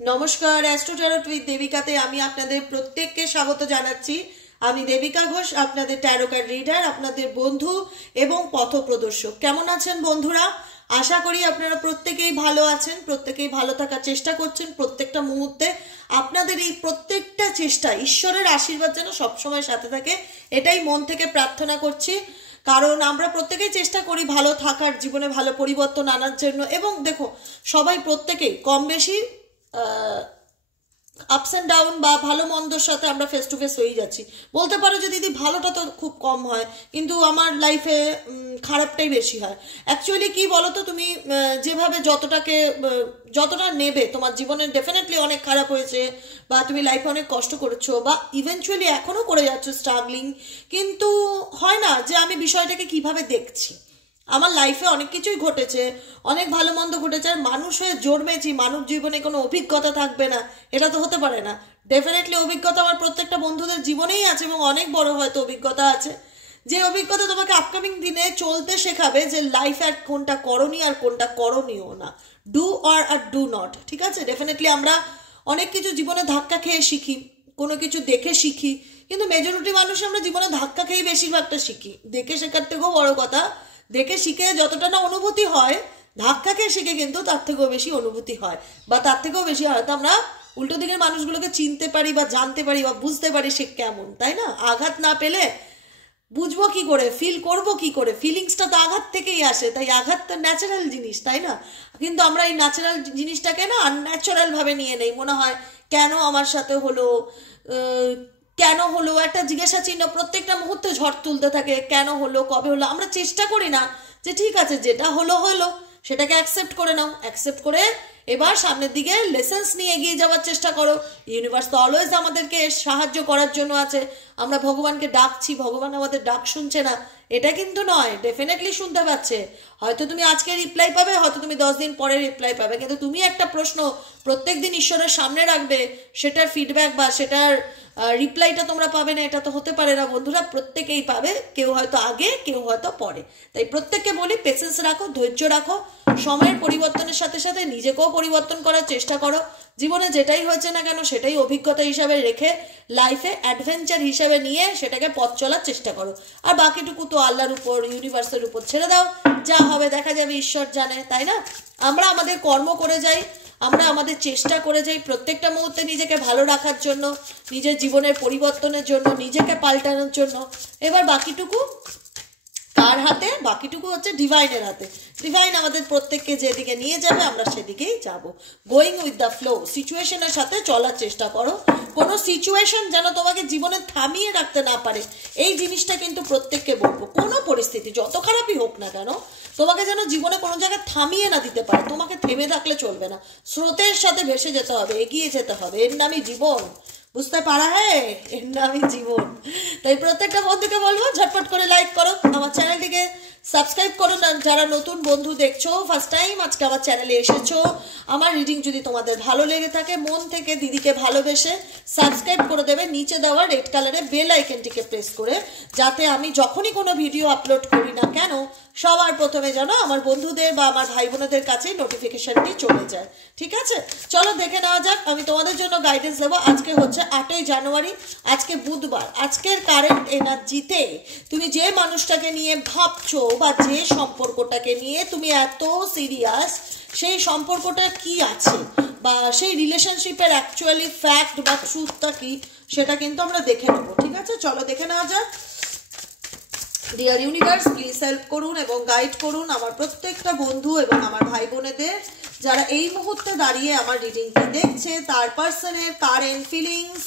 নমস্কার, astro tarot with দেবিকাতে আমি আপনাদের প্রত্যেককে স্বাগত জানাচ্ছি। আমি দেবিকা ঘোষ, আপনাদের ট্যারো কার্ড রিডার, আপনাদের বন্ধু এবং পথপ্রদর্শক। কেমন আছেন বন্ধুরা? আশা করি আপনারা প্রত্যেকেই ভালো আছেন, প্রত্যেকেই ভালো থাকার চেষ্টা করছেন। প্রত্যেকটা মুহূর্তে আপনাদের এই প্রত্যেকটা চেষ্টা ঈশ্বরের আশীর্বাদ যেন সবসময় সাথে থাকে, এটাই মন থেকে প্রার্থনা করছি। কারণ আমরা প্রত্যেকেই চেষ্টা করি ভালো থাকার, জীবনে ভালো পরিবর্তন আনার জন্য। এবং দেখো, সবাই প্রত্যেকেই কম বেশি আপস অ্যান্ড ডাউন বা ভালো মন্দর সাথে আমরা ফেস টু ফেস হয়ে যাচ্ছি। বলতে পারো যে দিদি ভালোটা তো খুব কম হয়, কিন্তু আমার লাইফে খারাপটাই বেশি হয়। অ্যাকচুয়ালি কি বলো তো, তুমি যেভাবে যতটা নেবে, তোমার জীবনে ডেফিনেটলি অনেক খারাপ হয়েছে, বা তুমি লাইফে অনেক কষ্ট করেছো, বা ইভেনচুয়ালি এখনও করে যাচ্ছ স্ট্রাগলিং, কিন্তু হয় না যে আমি বিষয়টাকে কিভাবে দেখছি। আমার লাইফে অনেক কিছুই ঘটেছে, অনেক ভালো মন্দ ঘটেছে, আর মানুষ হয়ে জন্মেছি, মানব জীবনে কোনো অভিজ্ঞতা থাকবে না এটা তো হতে পারে না। ডেফিনেটলি অভিজ্ঞতা আমার প্রত্যেকটা বন্ধুদের জীবনেই আছে, এবং অনেক বড় হয়তো অভিজ্ঞতা আছে, যে অভিজ্ঞতা তোমাকে আপকামিং দিনে চলতে শেখাবে যে লাইফে আর কোনটা করণীয় আর কোনটা করণীয় না, ডু অর আর ডু নট। ঠিক আছে, ডেফিনেটলি আমরা অনেক কিছু জীবনে ধাক্কা খেয়ে শিখি, কোনো কিছু দেখে শিখি, কিন্তু মেজরিটি মানুষ আমরা জীবনে ধাক্কা খেয়ে বেশিরভাগটা শিখি। দেখে শেখার থেকেও বড় কথা, দেখে শিখে যতটা না অনুভূতি হয়, ধাক্কা খেয়ে শিখে কিন্তু তার থেকেও বেশি অনুভূতি হয়, বা তার থেকেও বেশি হয়তো আমরা উল্টো দিকের মানুষগুলোকে চিনতে পারি বা জানতে পারি বা বুঝতে পারি সে কেমন, তাই না? আঘাত না পেলে বুঝবো কি করে, ফিল করবো কি করে? ফিলিংসটা তো আঘাত থেকেই আসে, তাই আঘাত তো ন্যাচারাল জিনিস, তাই না? কিন্তু আমরা এই ন্যাচারাল জিনিসটাকে না আনন্যাচারাল ভাবে নিয়ে নেই। মনে হয় কেন আমার সাথে হলো, কেন হলো, একটা জিজ্ঞাসা চিহ্ন প্রত্যেকটা মুহূর্তে ঝড় তুলতে থাকে। কেন হলো, কবে হলো? আমরা চেষ্টা করি না যে ঠিক আছে, যেটা হলো হলো, সেটাকে অ্যাকসেপ্ট করে নাও। অ্যাকসেপ্ট করে এবার সামনের দিকে লেসেন্স নিয়ে এগিয়ে যাওয়ার চেষ্টা করো। ইউনিভার্স তো অলওয়েজ আমাদেরকে সাহায্য করার জন্য আছে। আমরা ভগবানকে ডাকছি, ভগবান আমাদের ডাক শুনছে না এটা কিন্তু নয়, ডেফিনেটলি শুনতে পাচ্ছে। হয়তো তুমি আজকে রিপ্লাই পাবে, হয়তো তুমি 10 দিন পরে রিপ্লাই পাবে, কিন্তু তুমি একটা প্রশ্ন প্রত্যেক দিন ঈশ্বরের সামনে রাখবে, সেটার ফিডব্যাক বা সেটার রিপ্লাইটা তোমরা পাবে না, এটা তো হতে পারে না বন্ধুরা। প্রত্যেকেই পাবে, কেউ হয়তো আগে, কেউ হয়তো পরে। তাই প্রত্যেককে বলি, পেশেন্স রাখো, ধৈর্য রাখো, সময়ের পরিবর্তনের সাথে সাথে নিজেকেও পরিবর্তন করার চেষ্টা করো। জীবনে যেটাই হয়েছে না কেন সেটাই অভিজ্ঞতা হিসাবে রেখে, লাইফে অ্যাডভেঞ্চার হিসাবে নিয়ে সেটাকে পথ চলার চেষ্টা করো। আর বাকিটুকু তো আল্লাহর উপর, ইউনিভার্সের উপর ছেড়ে দাও, যা হবে দেখা যাবে, ঈশ্বর জানে, তাই না? আমরা আমাদের কর্ম করে যাই, আমরা আমাদের চেষ্টা করে যাই প্রত্যেকটা মুহূর্তে নিজেকে ভালো রাখার জন্য, নিজের জীবনের পরিবর্তনের জন্য, নিজেকে পাল্টানোর জন্য। এবার বাকিটুকু কার হাতে? বাকিটুকু হচ্ছে ডিভাইনের হাতে। ডিভাইন আমাদের প্রত্যেককে যেদিকে নিয়ে যাবে আমরা সেদিকেই যাব। গোয়িং উইথ দ্য ফ্লো, সিচুয়েশনের সাথে চলার চেষ্টা করো। কোনো সিচুয়েশন যেন তোমাকে জীবনে থামিয়ে রাখতে না পারে, এই জিনিসটা কিন্তু প্রত্যেককে বলবো। কোনো পরিস্থিতি যত খারাপই হোক না কেন, তোমাকে যেন জীবনে কোনো জায়গায় থামিয়ে না দিতে পারে। তোমাকে থেমে থাকলে চলবে না, স্রোতের সাথে ভেসে যেতে হবে, এগিয়ে যেতে হবে। এর নামই জীবন, বুঝতে পারা হ্যাঁ, এর নামই জীবন। তাই প্রত্যেকটা বন্ধুকে বলবো, ঝটপট করে লাইক করো, আমার চ্যানেলটিকে সাবস্ক্রাইব করো। না যারা নতুন বন্ধু দেখছো, ফার্স্ট টাইম আজকে আমার চ্যানেলে এসেছো, আমার রিডিং যদি তোমাদের ভালো লেগে থাকে, মন থেকে দিদিকে ভালোবেসে সাবস্ক্রাইব করে দেবে নিচে দেওয়া রেড কালারের বেল আইকনটিকে প্রেস করে, যাতে আমি যখনই কোনো ভিডিও আপলোড করি না কেন সবার প্রথমে যেন আমার বন্ধুদের বা আমার ভাই বোনেদের কাছে নোটিফিকেশনটি চলে যায়। ঠিক আছে, চলো দেখে নেওয়া যাক। আমি তোমাদের জন্য গাইডেন্স দেবো। আজকে হচ্ছে 8ই জানুয়ারি, আজকে বুধবার। আজকের কারেন্ট এনার্জিতে তুমি যে মানুষটাকে নিয়ে ভাবছো বা যে সম্পর্কটাকে নিয়ে তুমি এত সিরিয়াস, সেই সম্পর্কটা কি আছে, বা সেই রিলেশনশিপের অ্যাকচুয়ালি ফ্যাক্ট বা ট্রুথটা কি, সেটা কিন্তু আমরা দেখে নেবো। ঠিক আছে, চলো দেখে নেওয়া যাক। ডিয়ার ইউনিভার্স, প্লিজ হেল্প করুন এবং গাইড করুন আমার প্রত্যেকটা বন্ধু এবং আমার ভাই বোনেদের, যারা এই মুহূর্তে দাঁড়িয়ে আমার রিডিংটি দেখছে। তার পার্সনের কারেন্ট ফিলিংস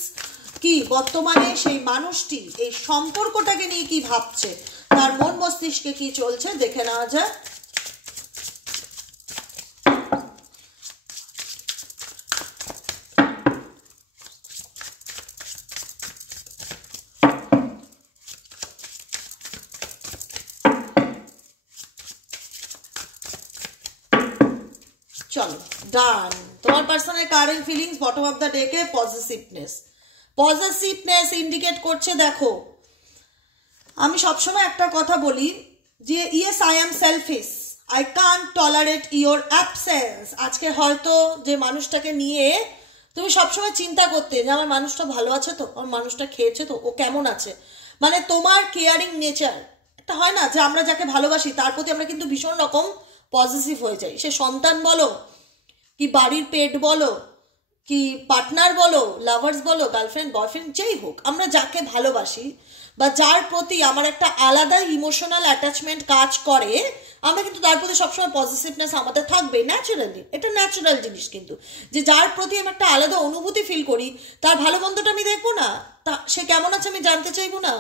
কি, বর্তমানে সেই মানুষটি এই সম্পর্কটাকে নিয়ে কি ভাবছে, তার মন মস্তিষ্কে কি চলছে, দেখে নেওয়া যায়। চলো ডান। তোমার পার্সনের current feelings bottom of the deck positiveness. Positiveness indicate করছে, দেখো আমি সবসময় একটা কথা বলি যে yes I am selfish, I can't tolerate your absence. আজকে হয়তো যে মানুষটাকে নিয়ে তুমি সবসময় চিন্তা করতে যে আমার মানুষটা ভালো আছে তো, আমার মানুষটা খেয়েছে তো, ও কেমন আছে। মানে তোমার কেয়ারিং নেচার একটা হয় না যে আমরা যাকে ভালোবাসি তার প্রতি আমরা কিন্তু ভীষণ রকম পজিটিভ হয়ে যাই। সে সন্তান বলো, কি বাড়ির পেট বলো, কি পার্টনার বলো, লাভার্স বলো, গার্লফ্রেন্ড বয়ফ্রেন্ড, যেই হোক, আমরা যাকে ভালোবাসি বা যার প্রতি আমার একটা আলাদা ইমোশনাল অ্যাটাচমেন্ট কাজ করে, আমরা কিন্তু তার প্রতি সবসময় পজিটিভনেস আমাদের থাকবে ন্যাচারালি। এটা ন্যাচারাল জিনিস কিন্তু, যে যার প্রতি আমি একটা আলাদা অনুভূতি ফিল করি, তার ভালো মন্দটা আমি দেখবো না, তা সে কেমন আছে আমি জানতে চাইবো না,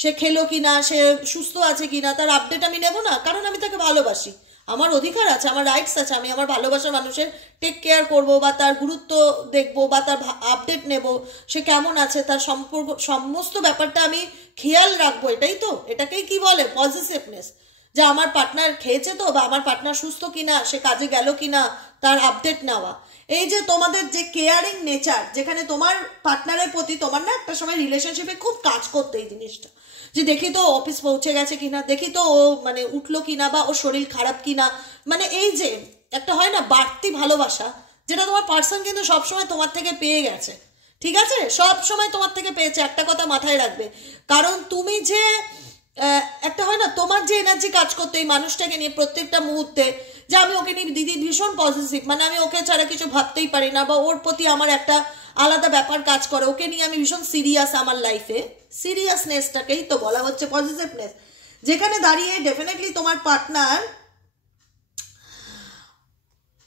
সে খেলো কিনা, সে সুস্থ আছে কিনা, তার আপডেট আমি নেবো না, কারণ আমি তাকে ভালোবাসি। আমার অধিকার আছে, আমার রাইটস আছে, আমি আমার ভালোবাসার মানুষের টেক কেয়ার করব বা তার গুরুত্ব দেখব বা তার আপডেট নেব, সে কেমন আছে, তার সম্পর্ক সমস্ত ব্যাপারটা আমি খেয়াল রাখবো। এটাই তো, এটাকেই কি বলে পজিটিভনেস, যে আমার পার্টনার খেয়েছে তো, বা আমার পার্টনার সুস্থ কিনা, সে কাজে গেল কিনা, তার আপডেট নেওয়া। এই যে তোমাদের যে কেয়ারিং নেচার, যেখানে তোমার পার্টনারের প্রতি তোমার না একটা সময় রিলেশনশিপে খুব কাজ করতে এই জিনিসটা, যে দেখি তো অফিস পৌঁছে গেছে কিনা, দেখি তো ও মানে উঠলো কিনা, বা ওর শরীর খারাপ কিনা, মানে এই যে একটা হয় না বাড়তি ভালোবাসা, যেটা তোমার পার্সন কিন্তু সবসময় তোমার থেকে পেয়ে গেছে, ঠিক আছে, সব সময় তোমার থেকে পেয়েছে। একটা কথা মাথায় রাখবে, কারণ তুমি যে একটা হয় না তোমার যে এনার্জি কাজ করতে এই মানুষটাকে নিয়ে প্রত্যেকটা মুহূর্তে, যে আমি ওকে নিয়ে দিদি ভীষণ পজিটিভ, মানে আমি ওকে ছাড়া কিছু ভাবতেই পারি না, বা ওর প্রতি আমার একটা আলাদা ব্যাপার কাজ করে, ওকে নিয়ে আমি ভীষণ সিরিয়াস আমার লাইফে। সিরিয়াসনেসটাকেই তো বলা হচ্ছে পজিটিভনেস, যেখানে দাঁড়িয়ে ডেফিনেটলি তোমার পার্টনার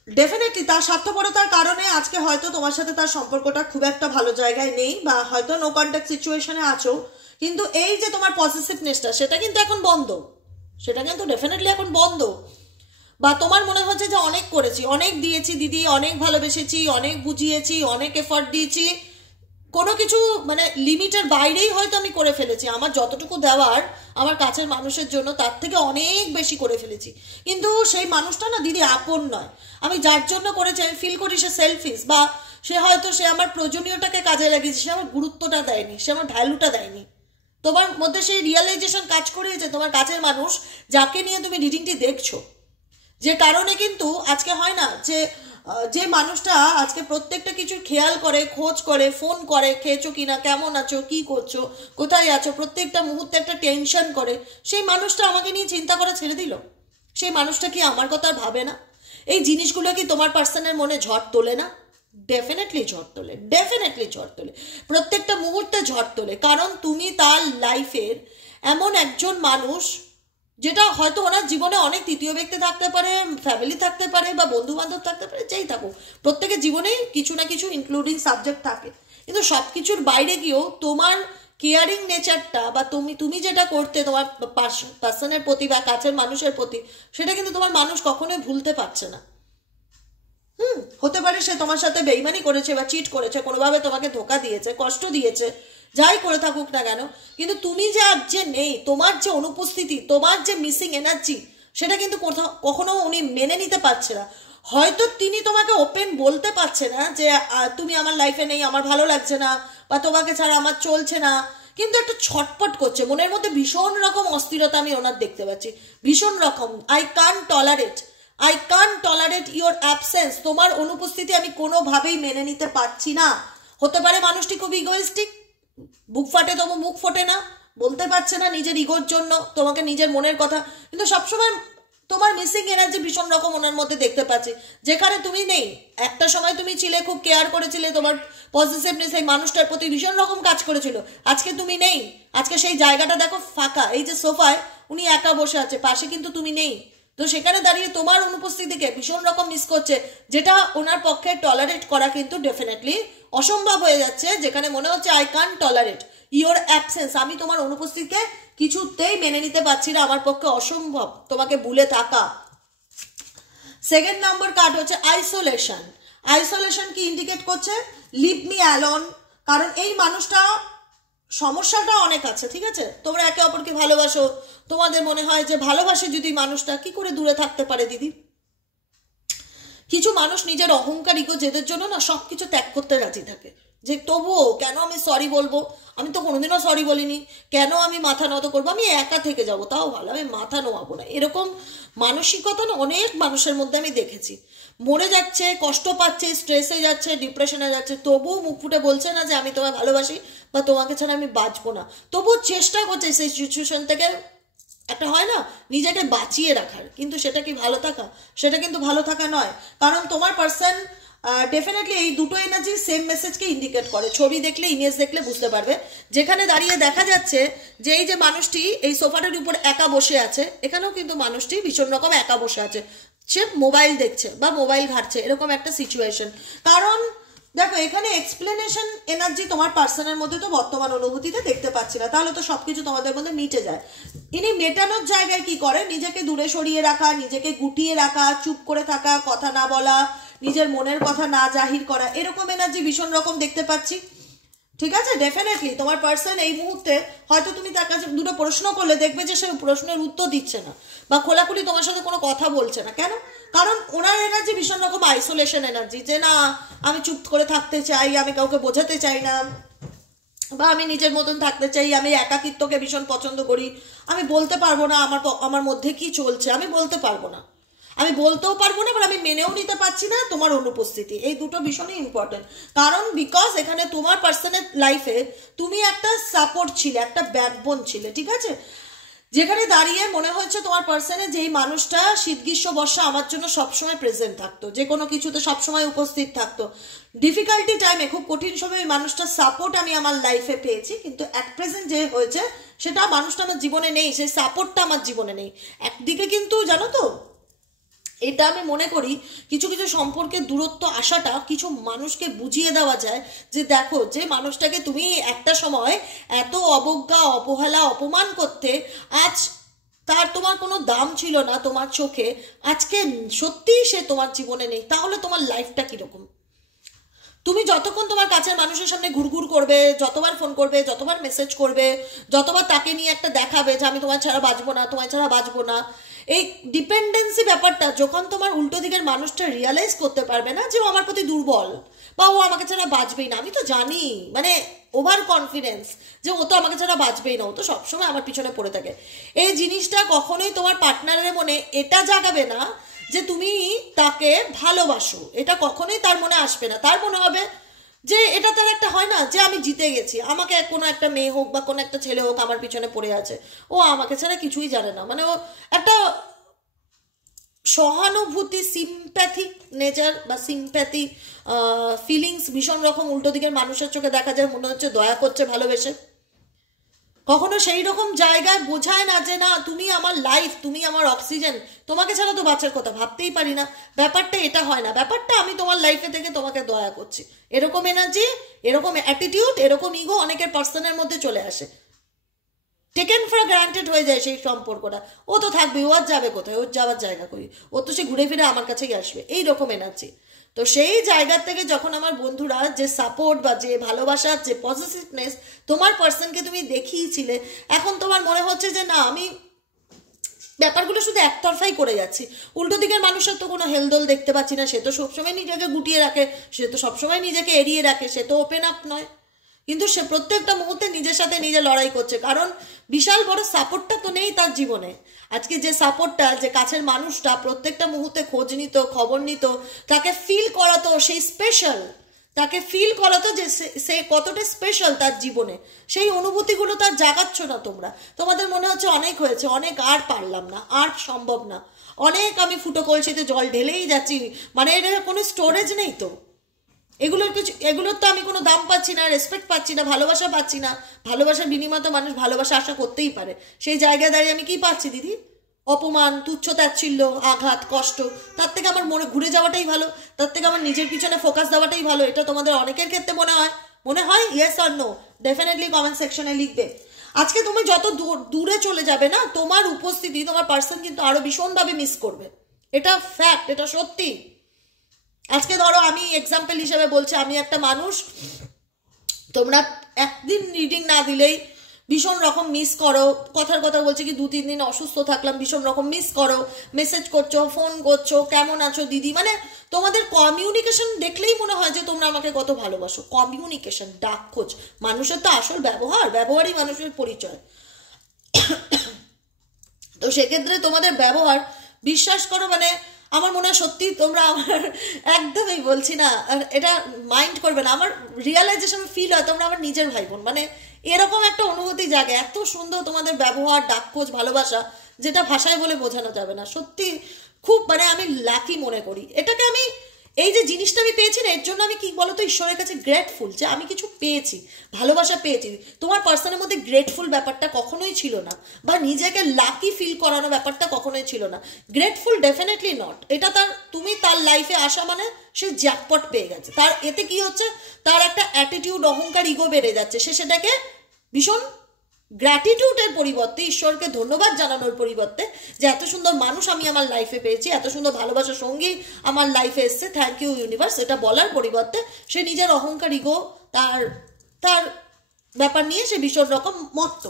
ডেফিনেটলি তার স্বার্থপরতার কারণে আজকে হয়তো তোমার সাথে তার সম্পর্কটা খুব একটা ভালো জায়গায় নেই, বা হয়তো নো কন্ট্যাক্ট সিচুয়েশনে আছো, কিন্তু এই যে তোমার পজিটিভনেসটা সেটা কিন্তু এখন বন্ধ, সেটা কিন্তু ডেফিনেটলি এখন বন্ধ। বা তোমার মনে হচ্ছে যে অনেক করেছি, অনেক দিয়েছি দিদি, অনেক ভালোবেসেছি, অনেক বুঝিয়েছি, অনেক এফর্ট দিয়েছি, কোনো কিছু মানে লিমিটের বাইরেই হয়তো আমি করে ফেলেছি, আমার যতটুকু দেওয়ার আমার কাছের মানুষের জন্য তার থেকে অনেক বেশি করে ফেলেছি, কিন্তু সেই মানুষটা না দিদি আপন নয়। আমি যার জন্য করেছি আমি ফিল করি সে সেলফিশ, বা সে হয়তো সে আমার প্রয়োজনীয়টাকে কাজে লাগিয়েছে, সে আমার গুরুত্বটা দেয়নি, সে আমার ভ্যালুটা দেয়নি। তোমার মধ্যে সেই রিয়েলাইজেশন কাজ করিয়েছে তোমার কাছের মানুষ যাকে নিয়ে তুমি রিডিংটি দেখছো, যে কারণে কিন্তু আজকে হয় না যে যে মানুষটা আজকে প্রত্যেকটা কিছুর খেয়াল করে, খোঁজ করে, ফোন করে, খেয়েছো কিনা, কেমন আছো, কি করছো, কোথায় আছো, প্রত্যেকটা মুহূর্তে একটা টেনশন করে, সেই মানুষটা আমাকে নিয়ে চিন্তা করা ছেড়ে দিল। সেই মানুষটা কি আমার কথা আর ভাবে না? এই জিনিসগুলো কি তোমার পার্সনের মনে ঝড় তোলে না? ডেফিনেটলি ঝড় তোলে, ডেফিনেটলি ঝড় তোলে, প্রত্যেকটা মুহূর্তে ঝড় তোলে, কারণ তুমি তার লাইফের এমন একজন মানুষ, যেটা হয়তো ওনার জীবনে অনেক তৃতীয় ব্যক্তি থাকতে পারে, ফ্যামিলি থাকতে পারে, বা বন্ধু বান্ধব থাকতে পারে, যেই থাকুক, প্রত্যেকের জীবনেই কিছু না কিছু ইনক্লুডিং সাবজেক্ট থাকে, কিন্তু সব কিছুর বাইরে গিয়েও তোমার কেয়ারিং নেচারটা, বা তুমি যেটা করতে তোমার পার্সনের প্রতি বা কাছের মানুষের প্রতি, সেটা কিন্তু তোমার মানুষ কখনোই ভুলতে পারছে না। হতে পারে সে তোমার সাথে বেইমানি করেছে বা চিট করেছে, কোনোভাবে তোমাকে ধোকা দিয়েছে, কষ্ট দিয়েছে, যাই করে থাকুক না কেন, কিন্তু তুমি যে আজ যে নেই, তোমার যে অনুপস্থিতি, তোমার যে মিসিং এনার্জি, সেটা কিন্তু কখনো উনি মেনে নিতে পারছে না। হয়তো তিনি তোমাকে ওপেন বলতে পারছে না যে তুমি আমার লাইফে নেই, আমার ভালো লাগছে না, বা তোমাকে ছাড়া আমার চলছে না, কিন্তু একটা ছটপট করছে মনের মধ্যে, ভীষণ রকম অস্থিরতা আমি ওনার দেখতে পাচ্ছি, ভীষণ রকম। I can't tolerate your absence, তোমার অনুপস্থিতি আমি কোনোভাবেই মেনে নিতে পারছি না। হতে পারে মানুষটি খুব ইগোইস্টিক, বুক ফাটে তবু মুখ ফোটে না, বলতে পারছে না নিজের ইগোর জন্য তোমাকে নিজের মনের কথা, কিন্তু সবসময় তোমার মিসিং এনার্জি ভীষণ রকম ওনার মধ্যে দেখতে পাচ্ছি, যেখানে তুমি নেই। একটা সময় তুমি ছিলে, খুব কেয়ার করেছিলে, তোমার পজিটিভনেস এই মানুষটার প্রতি ভীষণ রকম কাজ করেছিল, আজকে তুমি নেই, আজকে সেই জায়গাটা দেখো ফাঁকা, এই যে সোফায় উনি একা বসে আছে, পাশে কিন্তু তুমি নেই, তো সেখানে দাঁড়িয়ে তোমার অনুপস্থিতিকে ভীষণ রকম মিস করছে, যেটা ওনার পক্ষে টলারেট করা কিন্তু ডেফিনেটলি অসম্ভব হয়ে যাচ্ছে, যেখানে মনে হচ্ছে I can't tolerate your absence, আমি তোমার অনুপস্থিতিকে কিছুতেই মেনে নিতে পারছি না, আমার পক্ষে অসম্ভব তোমাকে ভুলে থাকা। সেকেন্ড নম্বর কার্ড হচ্ছে আইসোলেশন। আইসোলেশন কি ইন্ডিকেট করছে? লিভ মি অ্যালোন, কারণ এই মানুষটা সমস্যাটা অনেক আছে, ঠিক আছে, তোমরা একে অপরকে ভালোবাসো, তোমাদের মনে হয় যে ভালোবাসে যদি মানুষটা, কি করে দূরে থাকতে পারে দিদি, কিছু মানুষ নিজের অহংকার ইগো জেদের জন্য না সব কিছু ত্যাগ করতে রাজি থাকে, যে তবুও কেন আমি সরি বলবো, আমি তো কোনোদিনও সরি বলিনি, কেন আমি মাথা নত করবো, আমি একা থেকে যাব তাও ভালো, আমি মাথা নোয়াবো না। এরকম মানসিকতা না অনেক মানুষের মধ্যে আমি দেখেছি। মরে যাচ্ছে, কষ্ট পাচ্ছে, স্ট্রেসে যাচ্ছে, ডিপ্রেশনে যাচ্ছে, তবুও মুখ ফুটে বলছে না যে আমি তোমায় ভালোবাসি বা তোমাকে ছাড়া আমি বাঁচবো না, তবুও চেষ্টা করছে সেই সিচুয়েশন থেকে একটা হয় না নিজেকে বাঁচিয়ে রাখার। কিন্তু সেটা কি ভালো থাকা? সেটা কিন্তু ভালো থাকা নয়। কারণ তোমার পার্সন ডেফিনেটলি এই দুটো এনার্জি সেম মেসেজকে ইন্ডিকেট করে। ছবি দেখলে, ইমেজ দেখলে বুঝতে পারবে। যেখানে দাঁড়িয়ে দেখা যাচ্ছে যে এই যে মানুষটি এই সোফাটার উপর একা বসে আছে, এখানেও কিন্তু মানুষটি ভীষণ রকম একা বসে আছে, সে মোবাইল দেখছে বা মোবাইল ঘাটছে, এরকম একটা সিচুয়েশন। কারণ দেখো এখানে এক্সপ্লেনেশন এনার্জি তোমার পার্সনের মধ্যে তো বর্তমান অনুভূতিতে দেখতে পাচ্ছি না, তাহলে তো সবকিছু তোমাদের মধ্যে মিটে যায়। ইনি মেটানোর জায়গায় কি করে, নিজেকে দূরে সরিয়ে রাখা, নিজেকে গুটিয়ে রাখা, চুপ করে থাকা, কথা না বলা, নিজের মনের কথা না জাহির করা, এরকম এনার্জি ভীষণ রকম দেখতে পাচ্ছি। ঠিক আছে, ডেফিনেটলি তোমার পার্সন এই মুহূর্তে হয়তো তুমি তার কাছে দুটো প্রশ্ন করলে দেখবে যে সে প্রশ্নের উত্তর দিচ্ছে না বা খোলাখুলি তোমার সাথে কোনো কথা বলছে না। কেন? কারণ ওনার এনার্জি ভীষণ রকম আইসোলেশন এনার্জি, যে না আমি চুপ করে থাকতে চাই, আমি কাউকে বোঝাতে চাই না, বা আমি নিজের মতন থাকতে চাই, আমি একাকিত্বকে ভীষণ পছন্দ করি, আমি বলতে পারবো না আমার মধ্যে কি চলছে, আমি বলতে পারবো না, আমি বলতেও পারবো না, আমি মেনেও নিতে পারছি না তোমার অনুপস্থিতি। এই দুটো ভীষণই ইম্পর্টেন্ট। কারণ বিকজ এখানে তোমার পার্সনের লাইফে তুমি একটা সাপোর্ট ছিলে, একটা ব্যাকবোন ছিলে। ঠিক আছে, যেখানে দাঁড়িয়ে মনে হচ্ছে তোমার পার্সনে যেই মানুষটা শীত গ্রীষ্ম বর্ষা আমার জন্য সবসময় প্রেজেন্ট থাকতো, যে কোনো কিছুতে সবসময় উপস্থিত থাকতো, ডিফিকাল্টি টাইমে খুব কঠিন সময় ওই মানুষটার সাপোর্ট আমি আমার লাইফে পেয়েছি। কিন্তু অ্যাট প্রেজেন্ট যে হয়েছে সেটা মানুষটা আমার জীবনে নেই, সেই সাপোর্টটা আমার জীবনে নেই। একদিকে কিন্তু জানো তো এটা আমি মনে করি কিছু কিছু সম্পর্কে দূরত্ব আসাটা কিছু মানুষকে বুঝিয়ে দেওয়া যায় যে দেখো যে মানুষটাকে তুমি একটা সময় এত অবজ্ঞা, অবহেলা, অপমান করতে, আজ তার তোমার কোনো দাম ছিল না তোমার চোখে, আজকে সত্যিই সে তোমার জীবনে নেই, তাহলে তোমার লাইফটা কীরকম? তুমি যতক্ষণ তোমার কাছের মানুষের সামনে ঘুরঘুর করবে, যতবার ফোন করবে, যতবার মেসেজ করবে, যতবার তাকে নিয়ে একটা দেখাবে যে আমি তোমার ছাড়া বাঁচবো না, তোমার ছাড়া বাঁচবো না, এই ডিপেন্ডেন্সি ব্যাপারটা যখন তোমার উল্টো দিকের মানুষটা রিয়ালাইজ করতে পারবে না যে ও আমার প্রতি দুর্বল বা ও আমাকে ছাড়া বাঁচবেই না, আমি তো জানি, মানে ওভার কনফিডেন্স যে ও তো আমাকে ছাড়া বাঁচবেই না, ও তো সবসময় আমার পিছনে পড়ে থাকে, এই জিনিসটা কখনোই তোমার পার্টনারের মনে এটা জাগাবে না যে তুমি তাকে ভালোবাসো। এটা কখনোই তার মনে আসবে না। তার মনে হবে যে এটা তার একটা হয় না যে আমি জিতে গেছি, আমাকে কোনো একটা মেয়ে হোক বা কোনো একটা ছেলে হোক আমার পিছনে পড়ে আছে, ও আমাকে ছাড়া কিছুই জানে না, মানে ও একটা সহানুভূতি, সিম্প্যাথিক নেচার বা সিম্প্যাথি ফিলিংস ভীষণ রকম উল্টো দিকের মানুষের চোখে দেখা যায়, মনে হচ্ছে দয়া করছে ভালোবেসে। কখনো সেই রকম জায়গায় বোঝায় না যে না তুমি আমার লাইফ, তুমি আমার অক্সিজেন, তোমাকে ছাড়া তো বাঁচার কথা ভাবতেই পারি না। ব্যাপারটা এটা হয় না, ব্যাপারটা আমি তোমার লাইফে থেকে তোমাকে দয়া করছি, এরকম এনার্জি, এরকম অ্যাটিটিউড, এরকম ইগো অনেকের পার্সনের মধ্যে চলে আসে, টেকেন ফর গ্রান্টেড হয়ে যায় সেই সম্পর্কটা। ও তো থাকবে, ও আর যাবে কোথায়, ওর যাওয়ার জায়গা করি, ও তো সে ঘুরে ফিরে আমার কাছেই আসবে, এইরকম এনার্জি। তো সেই জায়গা থেকে যখন আমার বন্ধুরা যে সাপোর্ট বা যে ভালোবাসা, যে পজিটিভনেস তোমার পার্সনকে তুমি দেখিয়েছিলে, এখন তোমার মনে হচ্ছে যে না আমি ব্যাপারগুলো শুধু একতরফাই করে যাচ্ছি, উল্টো দিকের মানুষের তো কোনো হেলদোল দেখতে পাচ্ছি না, সে তো সবসময় নিজেকে গুটিয়ে রাখে, সে তো সবসময় নিজেকে এড়িয়ে রাখে, সে তো ওপেন আপ নয়, কিন্তু সে প্রত্যেকটা মুহূর্তে নিজের সাথে নিজে লড়াই করছে, কারণ বিশাল বড় সাপোর্টটা তো নেই তার জীবনে। আজকে যে সাপোর্টটা, যে কাছের মানুষটা প্রত্যেকটা মুহূর্তে খোঁজ নিত, খবর নিত, তাকে ফিল করাতো সেই স্পেশাল, তাকে ফিল করাতো যে সে কতটা স্পেশাল তার জীবনে, সেই অনুভূতিগুলো তার জাগাচ্ছ না তোমরা। তোমাদের মনে হচ্ছে অনেক হয়েছে, অনেক আর পারলাম না, আর সম্ভব না, অনেক আমি ফুটো কলসিতে জল ঢেলেই যাচ্ছি, মানে এর কোনো স্টোরেজ নেই তো, এগুলোর তো আমি কোনো দাম পাচ্ছি না, রেসপেক্ট পাচ্ছি না, ভালোবাসা পাচ্ছি না। ভালোবাসার বিনিময়ে তো মানুষ ভালোবাসা আশা করতেই পারে, সেই জায়গায় দাঁড়িয়ে আমি কি পাচ্ছি দিদি? অপমান, তুচ্ছ তাচ্ছিল্য, আঘাত, কষ্ট। তার থেকে আমার মনে ঘুরে যাওয়াটাই ভালো, তার থেকে আমার নিজের পিছনে ফোকাস দেওয়াটাই ভালো। এটা তোমাদের অনেকের ক্ষেত্রে মনে হয় yes or no? Definitely comment সেকশনে লিখবে। আজকে তুমি যত দূরে চলে যাবে না, তোমার উপস্থিতি তোমার পার্সন কিন্তু আরো ভীষণভাবে মিস করবে, এটা ফ্যাক্ট, এটা সত্যি। আজকে ধরো আমি এক্সাম্পল হিসেবে বলছি, আমি একটা মানুষ, তোমরা একদিন রিডিং না দিলেই ভীষণ রকম মিস করো, কথার কথা বলছে কি 2-3 দিন অসুস্থ থাকলাম, ভীষণ রকম মিস করো, মেসেজ করছো, ফোন করছো, কেমন আছো দিদি, মানে তোমাদের কমিউনিকেশন দেখলেই মনে হয় যে তোমরা আমাকে কত ভালোবাসো। কমিউনিকেশন, ডাক খোঁজ, মানুষের তো আসল ব্যবহারই মানুষের পরিচয়। তো সেক্ষেত্রে তোমাদের ব্যবহার, বিশ্বাস করো, মানে আমার মনে হয় সত্যি তোমরা আমার, একদমই বলছি না, আর এটা মাইন্ড করবে না, আমার রিয়েলাইজেশন ফিল হয় তোমরা আমার নিজের ভাই বোন, মানে এরকম একটা অনুভূতি জাগে। এত সুন্দর তোমাদের ব্যবহার, ডাকখোঁজ, ভালোবাসা, যেটা ভাষায় বলে বোঝানো যাবে না। সত্যি খুব, মানে আমি লাকি মনে করি এটাকে। আমি এই যে জিনিসটা আমি পেয়েছি না, এর জন্য আমি কি বলতো ঈশ্বরের কাছে গ্রেটফুল যে আমি কিছু পেয়েছি, ভালোবাসা পেয়েছি। তোমার পার্সনের মধ্যে গ্রেটফুল ব্যাপারটা কখনোই ছিল না, বা নিজেকে লাকি ফিল করানো ব্যাপারটা কখনোই ছিল না। Grateful definitely not. এটা তুমি তার লাইফে আসা মানে সে জ্যাকপট পেয়ে গেছে। তার এতে কি হচ্ছে, তার একটা অ্যাটিটিউড, অহংকার, ইগো বেড়ে যাচ্ছে। সে সেটাকে ভীষণ গ্র্যাটিটিউডের পরিবর্তে, ঈশ্বরকে ধন্যবাদ জানানোর পরিবর্তে যে এত সুন্দর মানুষ আমি আমার লাইফে পেয়েছি, এত সুন্দর ভালোবাসার সঙ্গী আমার লাইফে এসছে, থ্যাংক ইউ ইউনিভার্স, এটা বলার পরিবর্তে সে নিজের অহংকার, ইগো, তার তার ব্যাপার নিয়ে সে ভীষণ রকম মত্ত।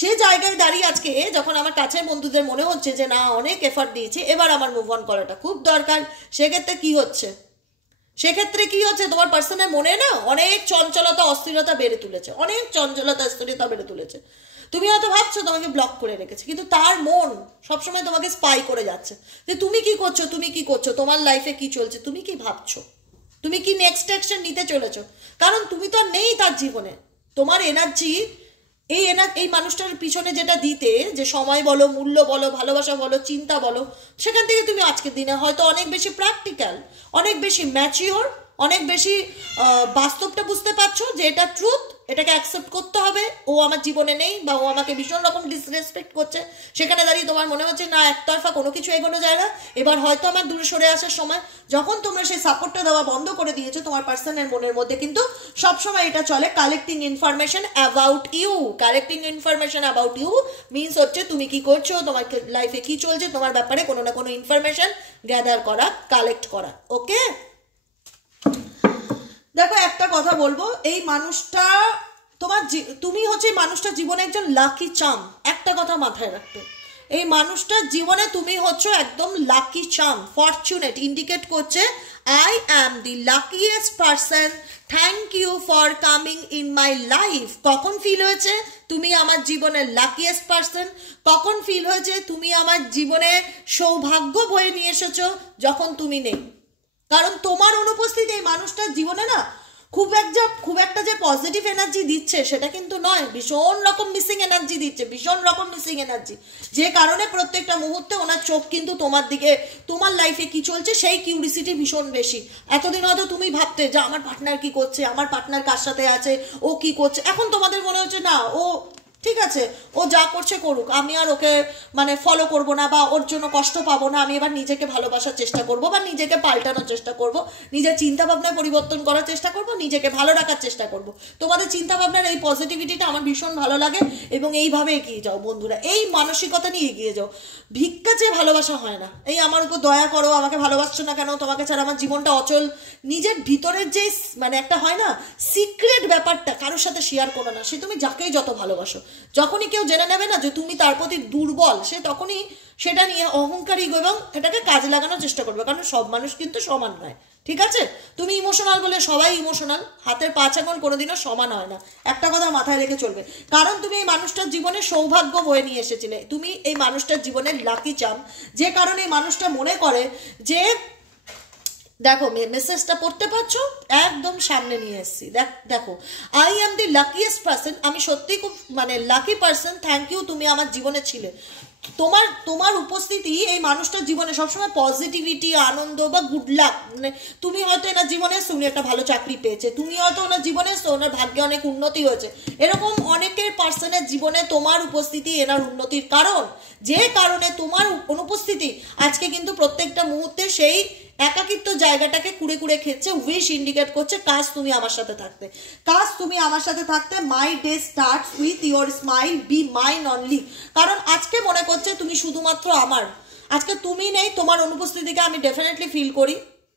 সে জায়গায় দাঁড়িয়ে আজকে যখন আমার কাছের বন্ধুদের মনে হচ্ছে যে না, অনেক এফর্ট দিয়েছি, এবার আমার মুভ অন করাটা খুব দরকার, সেক্ষেত্রে কি হচ্ছে, তোমার পার্সনের মনে না অনেক চঞ্চলতা, অস্থিরতা বেড়ে তুলেছে, অনেক চঞ্চলতা, অস্থিরতা বেড়ে তুলেছে। তুমি হয়তো ভাবছো তোমাকে ব্লক করে রেখেছে, কিন্তু তার মন সবসময় তোমাকে স্পাই করে যাচ্ছে যে তুমি কি করছো, তোমার লাইফে কি চলছে, তুমি কি ভাবছো, তুমি কি নেক্সট অ্যাকশন নিতে চলেছো। কারণ তুমি তো আর নেই তার জীবনে। তোমার এনার্জি, এই মানুষটার পিছনে যেটা দিতে, যে সময় বলো, মূল্য বলো, ভালোবাসা বলো, চিন্তা বলো, সেখান থেকে তুমি আজকের দিনে হয়তো অনেক বেশি প্র্যাকটিক্যাল, অনেক বেশি ম্যাচিওর, অনেক বেশি বাস্তবটা বুঝতে পারছো যে এটা ট্রুথ, এটাকে অ্যাকসেপ্ট করতে হবে। ও আমার জীবনে নেই, বা ও আমাকে ভীষণ রকম ডিসরেসপেক্ট করছে, সেখানে দাঁড়িয়ে তোমার মনে হচ্ছে না, একতরফা কোনো কিছু এগোনো যায় না, এবার হয়তো আমার দূরে সরে আসার সময়। যখন তোমরা সেই সাপোর্টটা দেওয়া বন্ধ করে দিয়েছো, তোমার পার্সনের মনের মধ্যে কিন্তু সবসময় এটা চলে, collecting information about you. Collecting information about you means হচ্ছে তুমি কি করছো, তোমার লাইফে কি চলছে, তোমার ব্যাপারে কোনো না কোনো ইনফরমেশন গ্যাদার করা, কালেক্ট করা। ওকে, দেখো একটা কথা বলবো, এই মানুষটা তুমি হচ্ছে মানুষটা জীবনে একজন লাকি চাম। একটা কথা মাথায় রাখবে, এই মানুষটার জীবনে তুমি হচ্ছে একদম লাকি চাম, ফরচুনেট, ইন্ডিকেট করছে I am the luckiest person, thank you for coming in my life. কখন ফিল হয়েছে তুমি আমার জীবনের লাকিয়েস্ট পারসন? কখন ফিল হয়েছে তুমি আমার জীবনে সৌভাগ্য বয়ে নিয়ে এসেছো? যখন তুমি নেই। কারণ তোমার অনুপস্থিতি এই মানুষটার জীবনে না খুব একটা যে পজিটিভ এনার্জি দিচ্ছে সেটা কিন্তু নয়, ভীষণ রকম মিসিং এনার্জি দিচ্ছে, ভীষণ রকম মিসিং এনার্জি, যে কারণে প্রত্যেকটা মুহূর্তে ওনার চোখ কিন্তু তোমার দিকে, তোমার লাইফে কি চলছে সেই কিউরিসিটি ভীষণ বেশি। এতদিন হয়তো তুমি ভাবতে যে আমার পার্টনার কি করছে, আমার পার্টনার কার সাথে আছে, ও কি করছে। এখন তোমাদের মনে হচ্ছে না, ও ঠিক আছে, ও যা করছে করুক, আমি আর ওকে মানে ফলো করব না, বা ওর জন্য কষ্ট পাবো না। আমি এবার নিজেকে ভালোবাসার চেষ্টা করব, বা নিজেকে পাল্টানোর চেষ্টা করব, নিজের চিন্তা ভাবনা পরিবর্তন করার চেষ্টা করব, নিজেকে ভালো রাখার চেষ্টা করব। তোমাদের চিন্তা ভাবনার এই পজিটিভিটিটা আমার ভীষণ ভালো লাগে, এবং এইভাবে এগিয়ে যাও বন্ধুরা, এই মানসিকতা নিয়ে এগিয়ে যাও। ভিক্ষা চেয়ে ভালোবাসা হয় না। এই আমার উপর দয়া করো, আমাকে ভালোবাসছো না কেন, তোমাকে ছাড়া আমার জীবনটা অচল, নিজের ভিতরের যে মানে একটা হয় না সিক্রেট ব্যাপারটা কারোর সাথে শেয়ার করো না। সে তুমি যাকেই যত ভালোবাসো, যখনই কেউ জেনে নেবে না যে তুমি তার প্রতি দুর্বল, সে তখনই সেটা নিয়ে অহংকারী এবং এটাকে কাজে লাগানোর চেষ্টা করবে। কারণ সব মানুষ কিন্তু সমান নয়, ঠিক আছে? তুমি ইমোশনাল বলে সবাই ইমোশনাল, হাতের 5 আঙুল কোনোদিনও সমান হয় না, একটা কথা মাথায় রেখে চলবে। কারণ তুমি এই মানুষটার জীবনে সৌভাগ্য বয়ে নিয়ে এসেছিলে, তুমি এই মানুষটার জীবনের লাকি চাম, যে কারণে এই মানুষটা মনে করে যে, দেখো মেসেজটা পড়তে পারছো, একদম সামনে নিয়ে এসেছি, দেখো I am the luckiest person, আমি সত্যি খুব মানে লাকি পার্সন, থ্যাংক ইউ, তুমি আমার জীবনে ছিলে। তোমার উপস্থিতি এই মানুষটার জীবনে সবসময় পজিটিভিটি, আনন্দ বা গুড লাক, মানে তুমি হয়তো এনার জীবনে উনি একটা ভালো চাকরি পেয়েছে, তুমি হয়তো ওনার জীবনে ওনার ভাগ্যে অনেক উন্নতি হয়েছে, এরকম অনেকের পার্সনের জীবনে তোমার উপস্থিতি এনার উন্নতির কারণ, যে কারণে তোমার অনুপস্থিতি আজকে কিন্তু প্রত্যেকটা মুহূর্তে সেই একাকিত্ব জায়গাটাকে কুড়ে কুড়ে খেচ্ছে। উইশ ইন্ডিকেট করছে কাজ তুমি আমার সাথে থাকতে, কাজ তুমি আমার সাথে থাকতে। My day starts with your smile, be mine only. কারণ আজকে মনে করছে তুমি শুধুমাত্র আমার, আজকে তুমি নেই, তোমার অনুপস্থিতিকে আমি ডেফিনেটলি ফিল করি,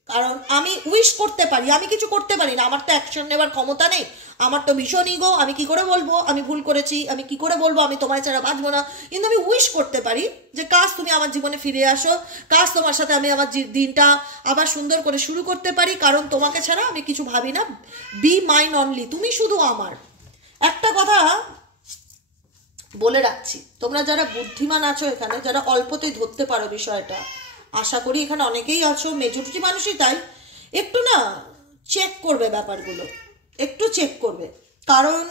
কারণ আমি উইশ করতে পারি, আমি কিছু করতে পারি না, আমার তো অ্যাকশন নেবার ক্ষমতা নেই, আমার তো ভীষণ ইগো, আমি কি করে বলবো আমি ভুল করেছি, আমি কি করে বলবো আমি তোমায় ছাড়া বাঁচবো না। কিন্তু আমি উইশ করতে পারি যে কাজ তুমি আমার জীবনে ফিরে আসো, কাজ তোমার সাথে আমি আমার দিনটা আবার সুন্দর করে শুরু করতে পারি, কারণ তোমাকে ছাড়া আমি কিছু ভাবি না, বি মাইন অনলি, তুমি শুধু আমার। একটা কথা বলে রাখছি, তোমরা যারা বুদ্ধিমান আছো এখানে, যারা অল্পতেই ধরতে পারো বিষয়টা, আশা করি এখানে অনেকেই আছো, মেজরিটি মানুষই তাই, একটু না চেক করবে ব্যাপারগুলো, একটু চেক করবে। কারণ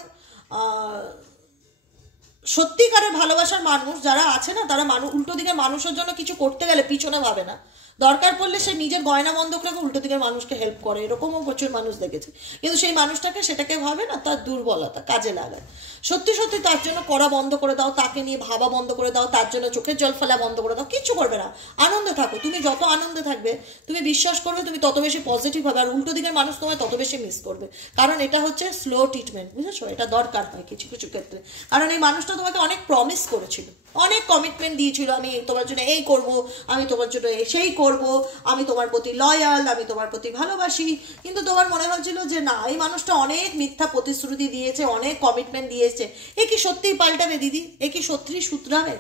সত্যিকারের ভালোবাসার মানুষ যারা আছে না, তারা উল্টো দিকের মানুষের জন্য কিছু করতে গেলে পিছনে ভাবে না, দরকার পড়লে সে নিজের গয়না বন্ধক রেখে উল্টো দিকের মানুষকে হেল্প করে, এরকমও প্রচুর মানুষ দেখেছে। কিন্তু সেই মানুষটাকে সেটাকে ভাবে না, তার দুর্বলতা কাজে লাগায়। সত্যি সত্যি তার জন্য করা বন্ধ করে দাও, তাকে নিয়ে ভাবা বন্ধ করে দাও, তার জন্য চোখের জল ফেলা বন্ধ করে দাও, কিচ্ছু করবে না, আনন্দে থাকো। তুমি যত আনন্দে থাকবে, তুমি বিশ্বাস করবে তুমি তত বেশি পজিটিভ হবে, আর উল্টো দিকের মানুষ তোমায় তত বেশি মিস করবে। কারণ এটা হচ্ছে স্লো ট্রিটমেন্ট, বুঝেছো, এটা দরকার হয় কিছু কিছু ক্ষেত্রে। কারণ এই মানুষটা তোমাকে অনেক প্রমিস করেছিল, অনেক কমিটমেন্ট দিয়েছিল, আমি তোমার জন্য এই করব, আমি তোমার জন্য সেই করব, আমি তোমার প্রতি লয়াল, আমি তোমার প্রতি ভালোবাসি। কিন্তু তোমার মনে হচ্ছিল যে না, এই মানুষটা অনেক মিথ্যা প্রতিশ্রুতি দিয়েছে, অনেক কমিটমেন্ট দিয়েছে, এ কি সত্যিই পাল্টাবে দিদি, এ কি সত্যিই শুধরাবে?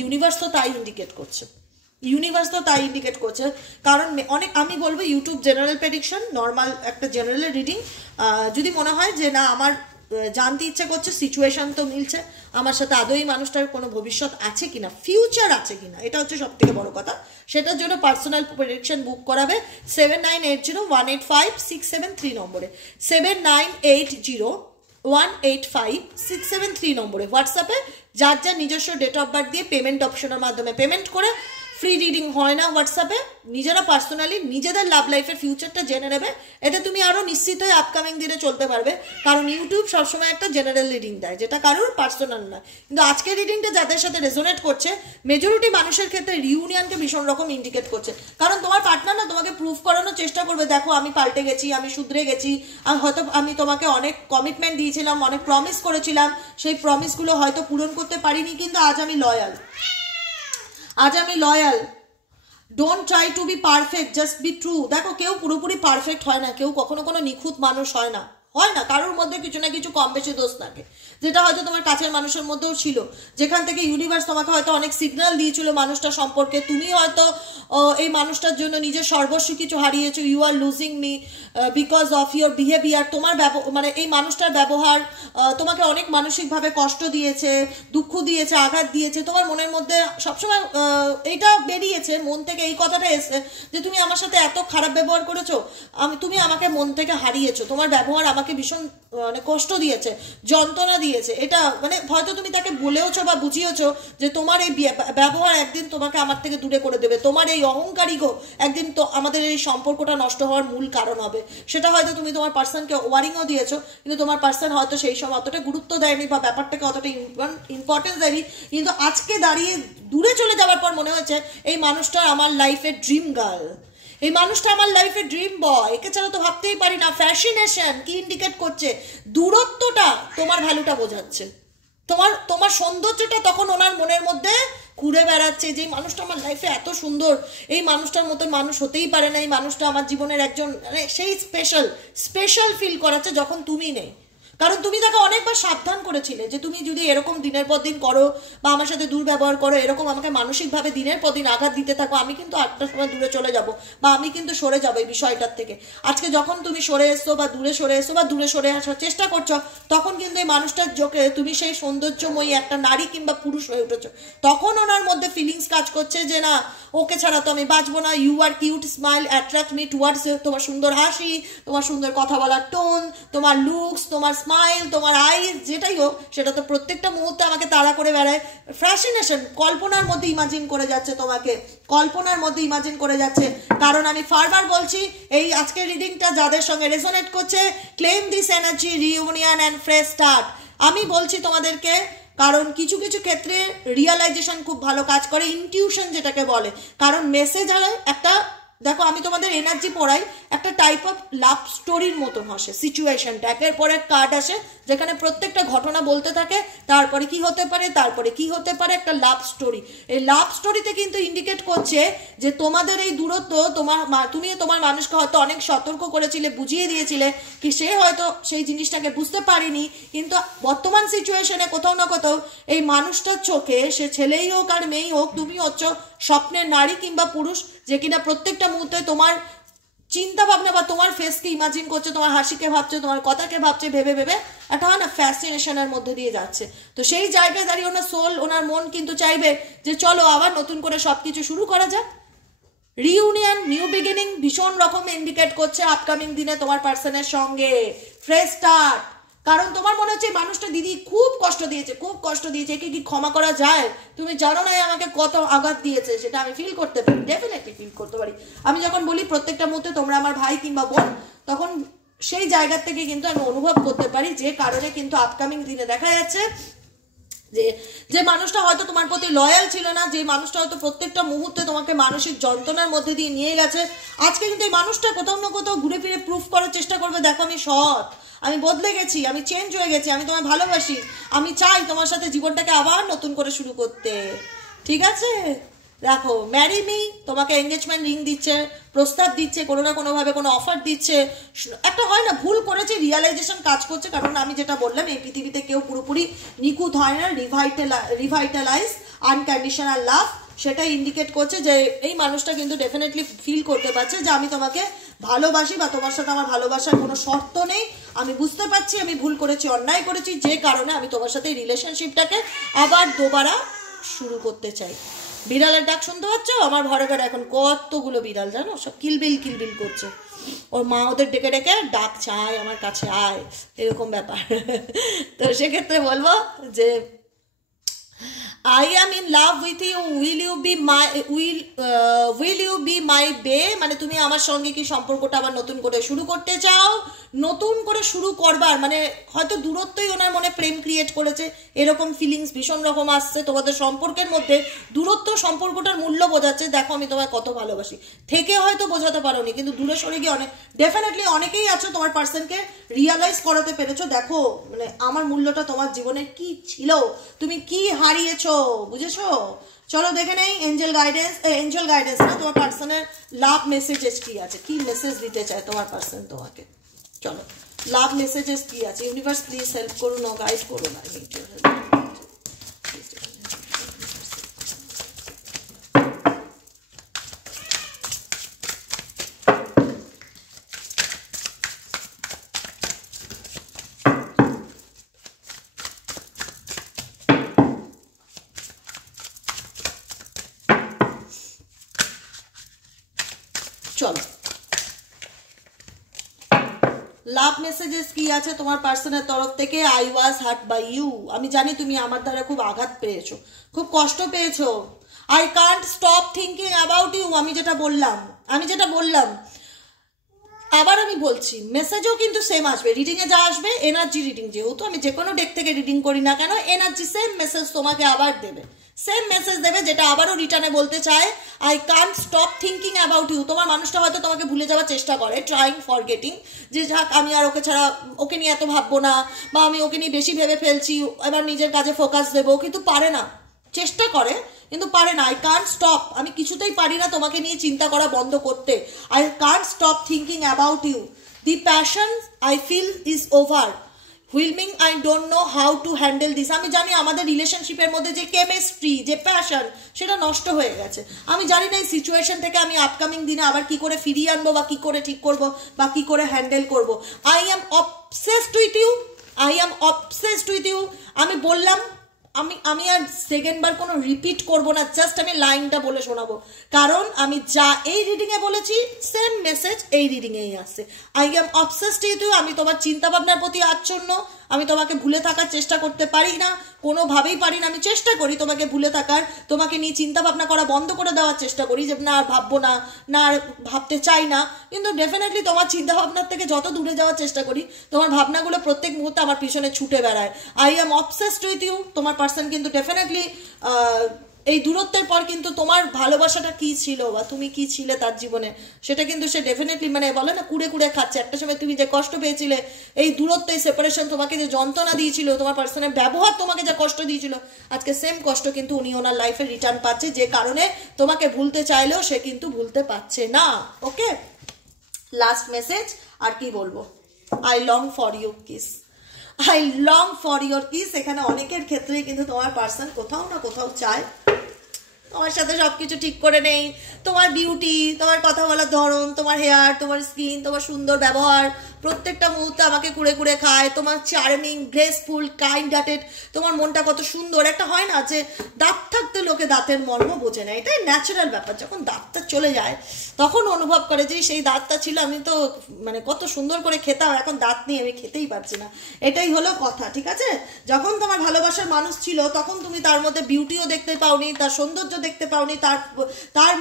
ইউনিভার্স তো তাই ইন্ডিকেট করছে, ইউনিভার্স তো তাই ইন্ডিকেট করছে। কারণ অনেক, আমি বলবো ইউটিউব জেনারেল প্রেডিকশন, নর্মাল একটা জেনারেল রিডিং, যদি মনে হয় যে না আমার জানতে ইচ্ছে করছে, সিচুয়েশন তো মিলছে, আমার সাথে আদৌ এই মানুষটার কোনো ভবিষ্যৎ আছে কিনা, ফিউচার আছে কিনা, এটা হচ্ছে সব থেকে বড় কথা। সেটার জন্য পার্সোনাল প্রেডিকশন বুক করাবে 7980185673 নম্বরে, 7980185673 নম্বরে হোয়াটসঅ্যাপে যার যার নিজস্ব ডেট অফ বার্থ দিয়ে পেমেন্ট অপশনের মাধ্যমে পেমেন্ট করে, ফ্রি রিডিং হয় না হোয়াটসঅ্যাপে, নিজেরা পার্সোনালি নিজেদের লাভ লাইফের ফিউচারটা জেনে নেবে। এতে তুমি আরও নিশ্চিত হয়ে আপকামিং দিনে চলতে পারবে। কারণ ইউটিউব সবসময় একটা জেনারেল রিডিং দেয়, যেটা কারোর পার্সোনাল নয়। কিন্তু আজকের রিডিংটা যাদের সাথে রেজোনেট করছে, মেজরিটি মানুষের ক্ষেত্রে রিউনিয়নকে ভীষণ রকম ইন্ডিকেট করছে। কারণ তোমার পার্টনার না তোমাকে প্রুফ করানোর চেষ্টা করবে, দেখো আমি পাল্টে গেছি, আমি শুধরে গেছি, হয়তো আমি তোমাকে অনেক কমিটমেন্ট দিয়েছিলাম, অনেক প্রমিস করেছিলাম, সেই প্রমিসগুলো হয়তো পূরণ করতে পারিনি, কিন্তু আজ আমি লয়াল, আজ আমি loyal. Don't try to be perfect, just be true. দেখো কেউ পুরোপুরি পারফেক্ট হয় না, কেউ কখনো কোনো নিখুঁত মানুষ হয় না, হয় না, কারোর মধ্যে কিছু না কিছু কম বেশি দোষ থাকে, যেটা হয়তো তোমার কাছের মানুষের মধ্যেও ছিল, যেখান থেকে ইউনিভার্স তোমাকে হয়তো অনেক সিগন্যাল দিয়েছিল মানুষটা সম্পর্কে, তুমি হয়তো এই মানুষটার জন্য নিজের সর্বস্ব কিছু হারিয়েছো, you are losing me because of your behaviour. তোমার মানে এই মানুষটার ব্যবহার তোমাকে অনেক মানসিকভাবে কষ্ট দিয়েছে, দুঃখ দিয়েছে, আঘাত দিয়েছে, তোমার মনের মধ্যে সবসময় এইটা বেরিয়েছে, মন থেকে এই কথাটা এসে যে তুমি আমার সাথে এত খারাপ ব্যবহার করেছো, তুমি আমাকে মন থেকে হারিয়েছো, তোমার ব্যবহার আমাকে ভীষণ মানে কষ্ট দিয়েছে, যন্ত্রণা দিয়েছে। এটা মানে হয়তো তুমি তাকে বলেওছো বা বুঝিয়েছো যে তোমার এই ব্যবহার একদিন তোমাকে আমার থেকে দূরে করে দেবে, তোমার এই অহংকারী গো একদিন তো আমাদের এই সম্পর্কটা নষ্ট হওয়ার মূল কারণ হবে। সেটা হয়তো তুমি তোমার পার্সনকে ওয়ারিংও দিয়েছো, কিন্তু তোমার পার্সন হয়তো সেই সময় অতটা গুরুত্ব দেয়নি বা ব্যাপারটাকে অতটা ইম্পর্টেন্স দেয়নি। কিন্তু আজকে দাঁড়িয়ে দূরে চলে যাওয়ার পর মনে হয়েছে এই মানুষটা আমার লাইফের ড্রিম গার্ল, এই মানুষটা আমার লাইফে ড্রিম বয়, একে ছাড়া তো ভাবতেই পারি না। ফ্যাসিনেশন কি ইন্ডিকেট করছে? দূরত্বটা তোমার ভ্যালুটা বোঝাচ্ছে, তোমার সৌন্দর্যটা তখন ওনার মনের মধ্যে ঘুরে বেড়াচ্ছে, যে মানুষটা আমার লাইফে এত সুন্দর, এই মানুষটার মতন মানুষ হতেই পারে না, এই মানুষটা আমার জীবনের একজন, মানে সেই স্পেশাল ফিল করাচ্ছে যখন তুমি নেই। কারণ তুমি তাকে অনেকবার সাবধান করেছিলে যে তুমি যদি এরকম দিনের পর দিন করো বা আমার সাথে দুর্ব্যবহার করো, এরকম আমাকে মানসিকভাবে দিনের পর দিন আঘাত দিতে থাকো, আমি কিন্তু আটটার সময় দূরে চলে যাব বা আমি কিন্তু সরে যাবো এই বিষয়টার থেকে। আজকে যখন তুমি সরে এসছো বা দূরে সরে এসছো বা দূরে সরে আসার চেষ্টা করছো, তখন কিন্তু এই মানুষটার চোখে তুমি সেই সৌন্দর্যময়ী একটা নারী কিংবা পুরুষ হয়ে উঠেছো। তখন ওনার মধ্যে ফিলিংস কাজ করছে যে না, ওকে ছাড়া তো আমি বাঁচবো না, you are cute smile attract me towards you, তোমার সুন্দর হাসি, তোমার সুন্দর কথা বলার টোন, তোমার লুকস, তোমার স্মাইল, তোমার আইজ, যেটাই হোক সেটা তো প্রত্যেকটা মুহূর্তে আমাকে তাড়া করে বেড়ায়। ফ্যাসিনেশন কল্পনার মধ্যে ইমাজিন করে যাচ্ছে, তোমাকে কল্পনার মধ্যে ইমাজিন করে যাচ্ছে। কারণ আমি ফারবার বলছি, এই আজকের রিডিংটা যাদের সঙ্গে রেজোনেট করছে, claim this energy, reunion and fresh start. আমি বলছি তোমাদেরকে, কারণ কিছু কিছু ক্ষেত্রে রিয়ালাইজেশন খুব ভালো কাজ করে, ইনটিউশন যেটাকে বলে। কারণ মেসেজ হয় একটা দেখো আমি তোমাদের এনার্জি পড়াই, একটা টাইপ অফ লাভ স্টোরির মতন আসে সিচুয়েশনটা, একের পর এক কার্ড আসে যেখানে প্রত্যেকটা ঘটনা বলতে থাকে তারপরে কি হতে পারে, তারপরে কি হতে পারে, একটা লাভ স্টোরি। এই লাভ স্টোরিতে কিন্তু ইন্ডিকেট করছে যে তোমাদের এই দূরত্ব, তুমি তোমার মানুষকে হয়তো অনেক সতর্ক করেছিলে, বুঝিয়ে দিয়েছিলে, কি সে হয়তো সেই জিনিসটাকে বুঝতে পারেনি, কিন্তু বর্তমান সিচুয়েশনে কোথাও না কোথাও এই মানুষটার চোখে, সে ছেলেই হোক আর মেয়েই হোক, তুমি হচ্ছ স্বপ্নের নারী কিংবা পুরুষ, যে কিনা প্রত্যেকটা মুহূর্তে তোমার চিন্তা ভাবনা বা তোমার ফেসকে ইমাজিন করছে, তোমার হাসিকে ভাবছে, তোমার কথাকে ভাবছে, ভেবে ভেবে একটা হয় না ফ্যাসিনেশনের মধ্যে দিয়ে যাচ্ছে। তো সেই জায়গায় দাঁড়িয়ে ওনার সোল, ওনার মন কিন্তু চাইবে যে চলো আবার নতুন করে সবকিছু শুরু করা যাক। রিউনিয়ন, নিউ বিগিনিং ভীষণ রকম ইন্ডিকেট করছে আপকামিং দিনে তোমার পার্সনের সঙ্গে ফ্রেশ স্টার্ট। কারণ তোমার মনে হচ্ছে মানুষটা দিদি খুব কষ্ট দিয়েছে, খুব কষ্ট দিয়েছে, একে কি ক্ষমা করা যায়? তুমি জানো না আমাকে কত আঘাত দিয়েছে, সেটা আমি ফিল করতে পারি, ডেফিনেটলি ফিল করতে পারি। আমি যখন বলি প্রত্যেকটা মুহূর্তে তোমরা আমার ভাই কিংবা বোন, তখন সেই জায়গা থেকে কিন্তু আমি অনুভব করতে পারি, যে কারণে কিন্তু আপকামিং দিনে দেখা যাচ্ছে যে মানুষটা হয়তো তোমার প্রতি লয়াল ছিল না, যে মানুষটা হয়তো প্রত্যেকটা মুহূর্তে তোমাকে মানসিক যন্ত্রণার মধ্যে দিয়ে নিয়ে গেছে, আজকে কিন্তু এই মানুষটা কোথাও না কোথাও ঘুরে ফিরে প্রুফ করার চেষ্টা করবে, দেখো আমি সৎ, আমি বদলে গেছি, আমি চেঞ্জ হয়ে গেছি, আমি তোমায় ভালোবাসি, আমি চাই তোমার সাথে জীবনটাকে আবার নতুন করে শুরু করতে। ঠিক আছে, দেখো ম্যারি মি, তোমাকে এঙ্গেজমেন্ট রিং দিচ্ছে, প্রস্তাব দিচ্ছে, কোনো না কোনোভাবে কোনো অফার দিচ্ছে। একটা হয় না ভুল করেছে, রিয়ালাইজেশন কাজ করছে। কারণ আমি যেটা বললাম, এই পৃথিবীতে কেউ পুরোপুরি নিখুঁত হয় না। রিভাইটালাইজ আনকন্ডিশনাল লাভ, সেটা ইন্ডিকেট করছে যে এই মানুষটা কিন্তু ডেফিনেটলি ফিল করতে পারছে যে আমি তোমাকে ভালোবাসি, বা তোমার সাথে আমার ভালোবাসার কোনো শর্ত নেই। আমি বুঝতে পারছি আমি ভুল করেছি, অন্যায় করেছি, যে কারণে আমি তোমার সাথে এই রিলেশনশিপটাকে আবার দোবারা শুরু করতে চাই। বিড়ালের ডাক শুনতে পাচ্ছ? আমার ঘরে ঘরে এখন কতগুলো বিড়াল জানো, সব কিলবিল কিলবিল করছে। ওর মা ওদের ডেকে ডেকে ডাক চায় আমার কাছে আয়, এরকম ব্যাপার। তো সেক্ষেত্রে বলবো যে I am in love with you, will you be my bae? মানে তুমি আমার সঙ্গে কি সম্পর্কটা আবার নতুন করে শুরু করতে চাও? নতুন করে শুরু করবার মানে হয়তো দূরত্বই ওনার মনে প্রেম ক্রিয়েট করেছে, এরকম ফিলিংস ভীষণ রকম আসছে তোমাদের সম্পর্কের মধ্যে। দূরত্ব সম্পর্কটার মূল্য বোঝাচ্ছে, দেখো আমি তোমায় কত ভালোবাসি, থেকে হয়তো বোঝাতে পারোনি, কিন্তু দূরে সরে গিয়ে ডেফিনেটলি অনেকেই আছো তোমার পার্সনকে রিয়ালাইজ করাতে পেরেছো, দেখো মানে আমার মূল্যটা তোমার জীবনে কি ছিল, তুমি কি হারিয়েছো, বুঝেছো? চলো দেখে নেই এঞ্জেল গাইডেন্স না, তোমার পার্সনের লাভ মেসেজেস কি আছে, কি মেসেজ দিতে চায় তোমার পার্সন তোমাকে। চলো লাভ মেসেজেস কি আছে, ইউনিভার্স প্লিজ হেল্প করুন, গাইড করুন। চলো লাভ মেসেজেস কি আছে তোমার পার্সনের তরফ থেকে। I was hurt by you, আমি জানি তুমি আমার দ্বারা খুব আঘাত পেয়েছো, খুব কষ্ট পেয়েছো। I can't stop thinking about you, আমি যেটা বললাম আবার আমি বলছি, মেসেজও কিন্তু সেম আসবে, রিডিংয়ে যা আসবে এনার্জি রিডিং, যেহেতু আমি যে কোনো ডেক থেকে রিডিং করি না কেন, এনার্জি সেম মেসেজ তোমাকে আবার দেবে, সেম মেসেজ দেবে, যেটা আবারও রিটার্নে বলতে চায় I can't stop thinking about you. তোমার মানুষটা হয়তো তোমাকে ভুলে যাওয়ার চেষ্টা করে, ট্রাইং ফরগেটিং, যে যাক আমি আর ওকে ছাড়া ওকে নিয়ে এত ভাববো না, বা আমি ওকে নিয়ে বেশি ভেবে ফেলছি, এবার নিজের কাজে ফোকাস দেবো, কিন্তু পারে না, চেষ্টা করে কিন্তু পারে না। আই কান্ট স্টপ, আমি কিছুতেই পারি না তোমাকে নিয়ে চিন্তা করা বন্ধ করতে। I can't stop thinking about you, the passion I feel is overwhelming, I don't know how to handle this. আমি জানি আমাদের রিলেশনশিপের মধ্যে যে কেমিস্ট্রি, যে প্যাশন, সেটা নষ্ট হয়ে গেছে। আমি জানি না এই সিচুয়েশন থেকে আমি আপকামিং দিনে আবার কি করে ফিরিয়ে আনবো, বা কি করে ঠিক করবো, বা কি করে হ্যান্ডেল করবো। I am obsessed with you, আমি বললাম, আমি আর সেকেন্ডবার কোনো রিপিট করব না, জাস্ট আমি লাইনটা বলে শোনাবো, কারণ আমি যা এই রিডিংয়ে বলেছি সেম মেসেজ এই রিডিংয়েই আসছে। I am obsessed with you, আমি তোমার চিন্তাভাবনার প্রতি আচ্ছন্ন, আমি তোমাকে ভুলে থাকার চেষ্টা করতে পারি না, কোনোভাবেই পারি না। আমি চেষ্টা করি তোমাকে ভুলে থাকার, তোমাকে নিয়ে চিন্তা ভাবনা করা বন্ধ করে দেওয়ার চেষ্টা করি, যে না আর ভাববো না, না আর ভাবতে চাই না, কিন্তু ডেফিনেটলি তোমার চিন্তা ভাবনার থেকে যত দূরে যাওয়ার চেষ্টা করি, তোমার ভাবনাগুলো প্রত্যেক মুহূর্তে আমার পিছনে ছুটে বেড়ায়। I am obsessed with you, তোমার পার্সন কিন্তু ডেফিনেটলি এই দূরত্বের পর কিন্তু তোমার ভালোবাসাটা কি ছিল বা তুমি কি ছিলে তার জীবনে, সেটা কিন্তু সে ডেফিনেটলি মানে বলে না কুড়ে কুড়ে খাচ্ছে। একটা সময় তুমি যে কষ্ট পেয়েছিলে, এই দূরত্ব, এই সেপারেশন তোমাকে যে যন্ত্রণা দিয়েছিল, তোমার পার্সোনাল ব্যবহার তোমাকে যা কষ্ট দিয়েছিল, আজকে সেম কষ্ট কিন্তু উনি ওনার লাইফে রিটার্ন পাচ্ছে, যে কারণে তোমাকে ভুলতে চাইলেও সে কিন্তু ভুলতে পারছে না। ওকে, লাস্ট মেসেজ আর কি বলবো, I long for you kiss, I long for your kiss. এখানে অনেকের ক্ষেত্রে কিন্তু তোমার পার্সন কোথাও না কোথাও চায় তোমার সাথে সবকিছু ঠিক করে নেই, তোমার বিউটি, তোমার কথা বলার ধরন, তোমার হেয়ার, তোমার স্কিন, তোমার সুন্দর ব্যবহার, প্রত্যেকটা মুহূর্তে আমাকে কুড়ে কুড়ে খায়, তোমার চার্মিং, গ্রেসফুল, কাইন্ড হার্টেড, তোমার মনটা কত সুন্দর। একটা হয় না যে দাঁত থাকতে লোকে দাঁতের মর্ম বোঝে না, এটাই ন্যাচারাল ব্যাপার। যখন দাঁতটা চলে যায় তখন অনুভব করে যে সেই দাঁতটা ছিল, আমি তো মানে কত সুন্দর করে খেতাম, এখন দাঁত নিয়ে আমি খেতেই পারছি না। এটাই হলো কথা, ঠিক আছে? যখন তোমার ভালোবাসার মানুষ ছিল তখন তুমি তার মধ্যে বিউটিও দেখতে পাওনি, তার সৌন্দর্য দেখতে পাওনি, তার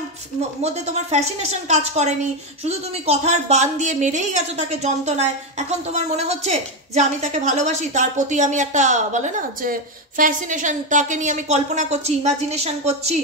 মধ্যে তোমার ফ্যাসিনেশন কাজ করেনি, শুধু তুমি কথার বান দিয়ে মেরেই গেছো তাকে যন্ত্রণায়। এখন তোমার মনে হচ্ছে যে আমি তাকে ভালোবাসি, তার প্রতি আমি একটা বলে না যে ফ্যাসিনেশন, তাকে নিয়ে আমি কল্পনা করছি, ইমাজিনেশন করছি।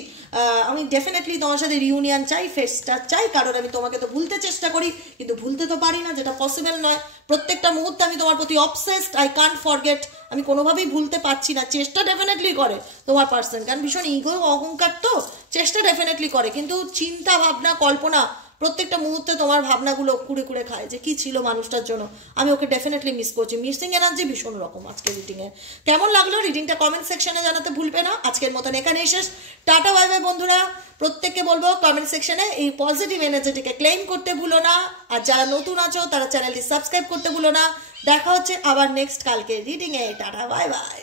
আমি ডেফিনেটলি তোমার সাথে রিউনিয়ন চাই, ফেসটা চাই, কারণ আমি তোমাকে তো ভুলতে চেষ্টা করি কিন্তু ভুলতে তো পারি না, যেটা পসিবল নয়। প্রত্যেকটা মুহূর্তে আমি তোমার প্রতি অবসেসড, আই কান্ট ফরগেট, আমি কোনোভাবেই ভুলতে পারছি না। চেষ্টা ডেফিনেটলি করে তোমার পার্সন, কারণ ভীষণ ইগো অহংকার, তো চেষ্টা ডেফিনেটলি করে, কিন্তু চিন্তা ভাবনা কল্পনা প্রত্যেকটা মুহূর্তে তোমার ভাবনাগুলো কুড়ে কুড়ে খায় যে কি ছিল মানুষটার জন্য। আমি ওকে ডেফিনেটলি মিস করছি, মিসিং এনার্জি ভীষণ রকম। আজকে রিডিংয়ে কেমন লাগলো, রিডিংটা কমেন্ট সেকশনে জানাতে ভুলবে না। আজকের মতন এখানেই শেষ, টাটা বাই বাই বন্ধুরা। প্রত্যেককে বলবো কমেন্ট সেকশনে এই পজিটিভ এনার্জিটিকে ক্লেম করতে ভুলো না, আর যারা নতুন আছো তারা চ্যানেলটি সাবস্ক্রাইব করতে ভুলো না। দেখা হচ্ছে আবার নেক্সট কালকে রিডিংয়ে, টাটা বাই বাই।